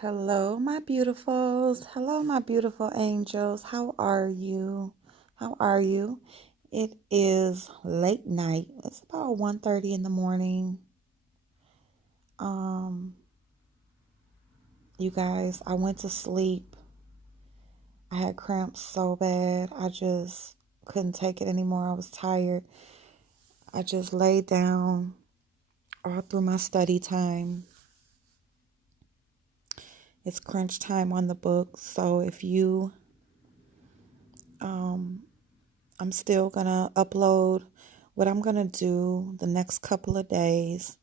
Hello, my beautifuls. Hello, my beautiful angels. How are you? How are you? It is late night. It's about 1:30 in the morning. Um, you guys, I went to sleep. I had cramps so bad. I just couldn't take it anymore. I was tired. I just laid down all through my study time. It's crunch time on the book. So if you I'm still gonna upload what I'm gonna do the next couple of days.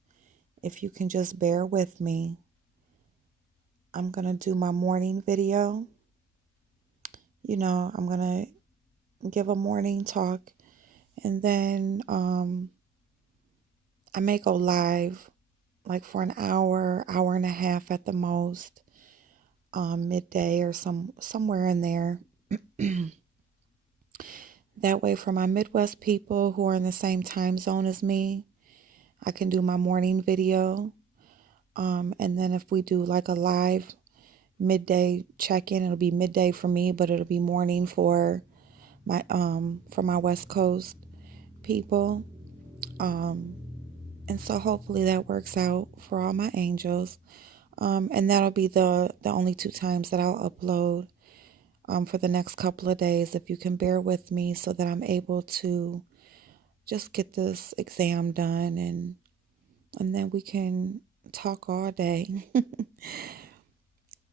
If you can just bear with me, I'm gonna do my morning video. I'm gonna give a morning talk, and then I may go live like for an hour and a half at the most, midday or somewhere in there. That way, for my Midwest people who are in the same time zone as me, I can do my morning video. And then if we do like a live midday check-in, it'll be midday for me, but it'll be morning for my West Coast people. And so hopefully that works out for all my angels. And that'll be the only two times that I'll upload for the next couple of days. If you can bear with me so that I'm able to just get this exam done, and then we can talk all day.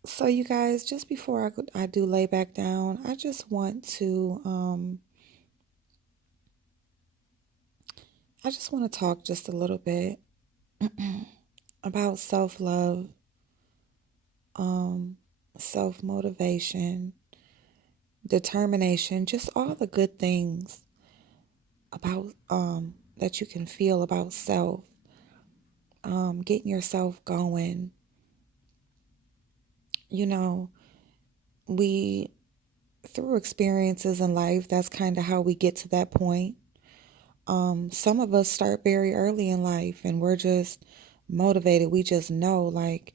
So you guys, just before I do lay back down, I just want to talk just a little bit about self-love, self-motivation, determination, just all the good things about that you can feel about self, getting yourself going. We through experiences in life, that's kind of how we get to that point. Some of us start very early in life and we're just motivated. We just know, like,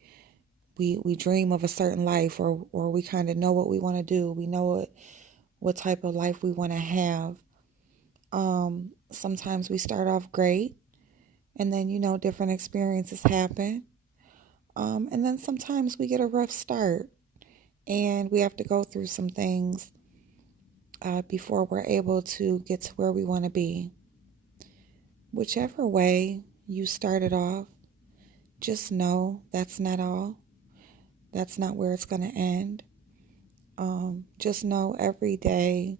we dream of a certain life, or we kind of know what we want to do. We know what type of life we want to have. Sometimes we start off great, and then, different experiences happen. And then sometimes we get a rough start and we have to go through some things before we're able to get to where we want to be. Whichever way you started off, just know that's not all. That's not where it's going to end. Just know every day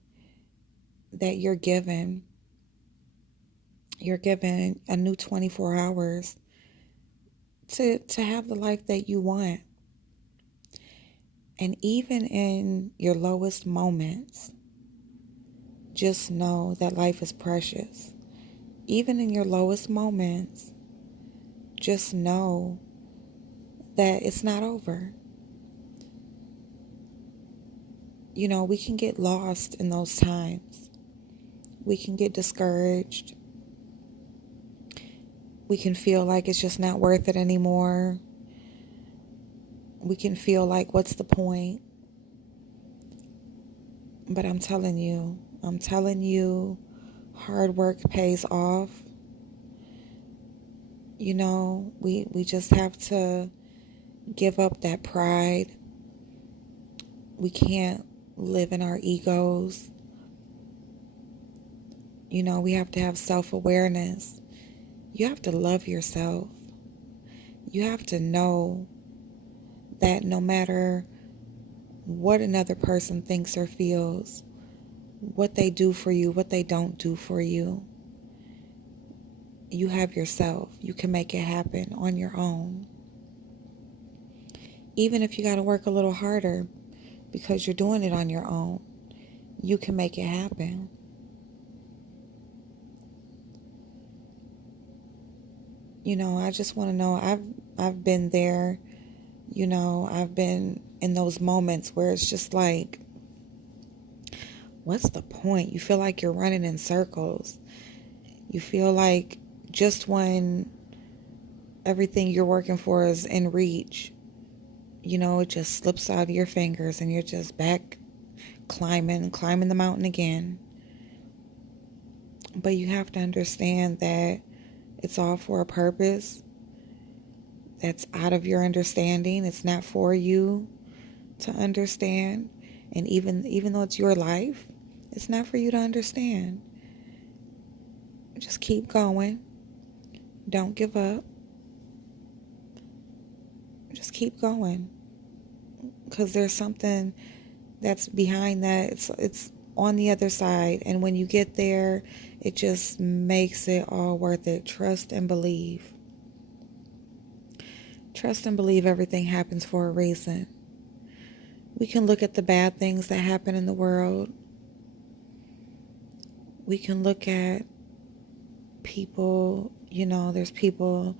that you're given a new 24 hours to have the life that you want. And even in your lowest moments, just know that life is precious. Even in your lowest moments, just know that it's not over. We can get lost in those times. We can get discouraged. We can feel like it's just not worth it anymore. We can feel like, what's the point? But I'm telling you, hard work pays off. We just have to give up that pride. We can't live in our egos. We have to have self-awareness. You have to love yourself. You have to know that no matter what another person thinks or feels, what they do for you, what they don't do for you, you have yourself. You can make it happen on your own. Even if you got to work a little harder because you're doing it on your own, you can make it happen. I just want to know, I've been there. I've been in those moments where it's just like, what's the point? You feel like you're running in circles. You feel like just when everything you're working for is in reach, it just slips out of your fingers and you're just back climbing the mountain again. But you have to understand that it's all for a purpose that's out of your understanding. It's not for you to understand. And even though it's your life, it's not for you to understand. Just keep going. Don't give up. Just keep going. Because there's something that's behind that. It's on the other side. And when you get there, it just makes it all worth it. Trust and believe. Trust and believe everything happens for a reason. We can look at the bad things that happen in the world. We can look at people, there's people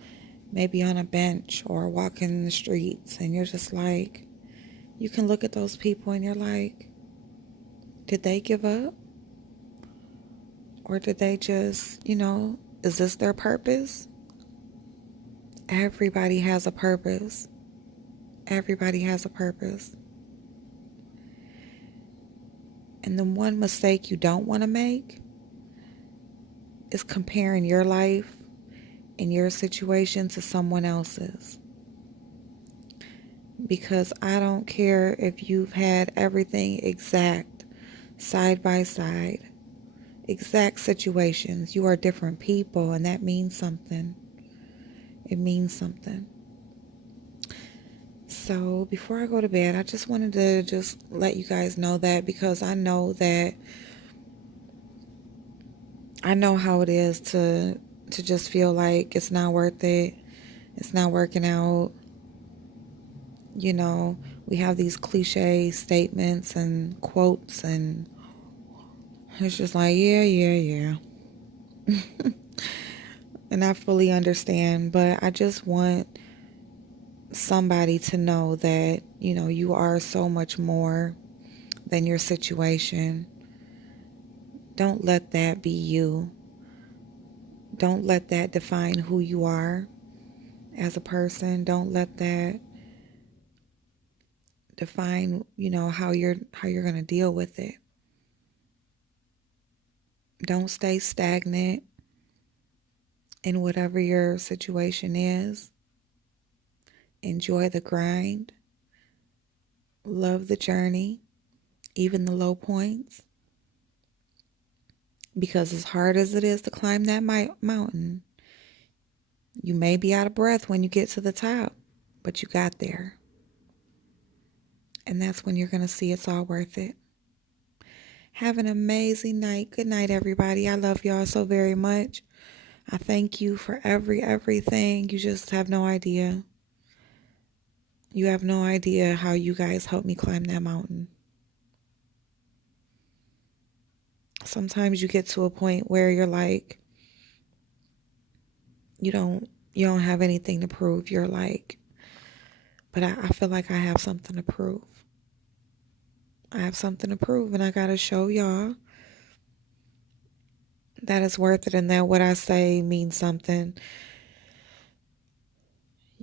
maybe on a bench or walking in the streets, and you're just like, you can look at those people and you're like, did they give up? Or did they just, is this their purpose? Everybody has a purpose. Everybody has a purpose. And the one mistake you don't want to make is comparing your life and your situation to someone else's. Because I don't care if you've had everything exact, side by side, exact situations. You are different people, and that means something. It means something. So before I go to bed, I just wanted to just let you guys know that, because I know how it is to just feel like it's not worth it. It's not working out. We have these cliche statements and quotes, and it's just like, yeah. And I fully understand, but I just want somebody to know that, you are so much more than your situation. Don't let that be you. Don't let that define who you are as a person. Don't let that define, how you're going to deal with it. Don't stay stagnant in whatever your situation is. Enjoy the grind. Love the journey, even the low points. Because as hard as it is to climb that mountain, you may be out of breath when you get to the top, but you got there. And that's when you're going to see it's all worth it. Have an amazing night. Good night, everybody. I love y'all so very much. I thank you for everything. You just have no idea. You have no idea how you guys helped me climb that mountain. Sometimes you get to a point where you're like, you don't have anything to prove. You're like, but I feel like I have something to prove. I have something to prove, and I got to show y'all that it's worth it, and that what I say means something.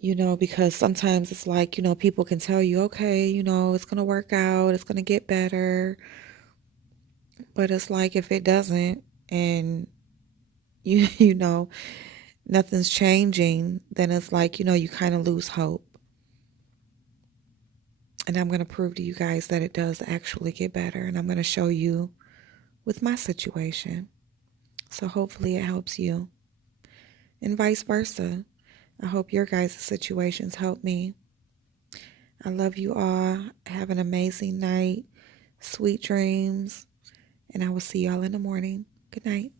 Because sometimes it's like, people can tell you, okay, it's going to work out, it's going to get better. But it's like, if it doesn't, and nothing's changing, then it's like, you kind of lose hope. And I'm going to prove to you guys that it does actually get better. And I'm going to show you with my situation. So hopefully it helps you. And vice versa. I hope your guys' situations help me. I love you all. Have an amazing night. Sweet dreams. And I will see y'all in the morning. Good night.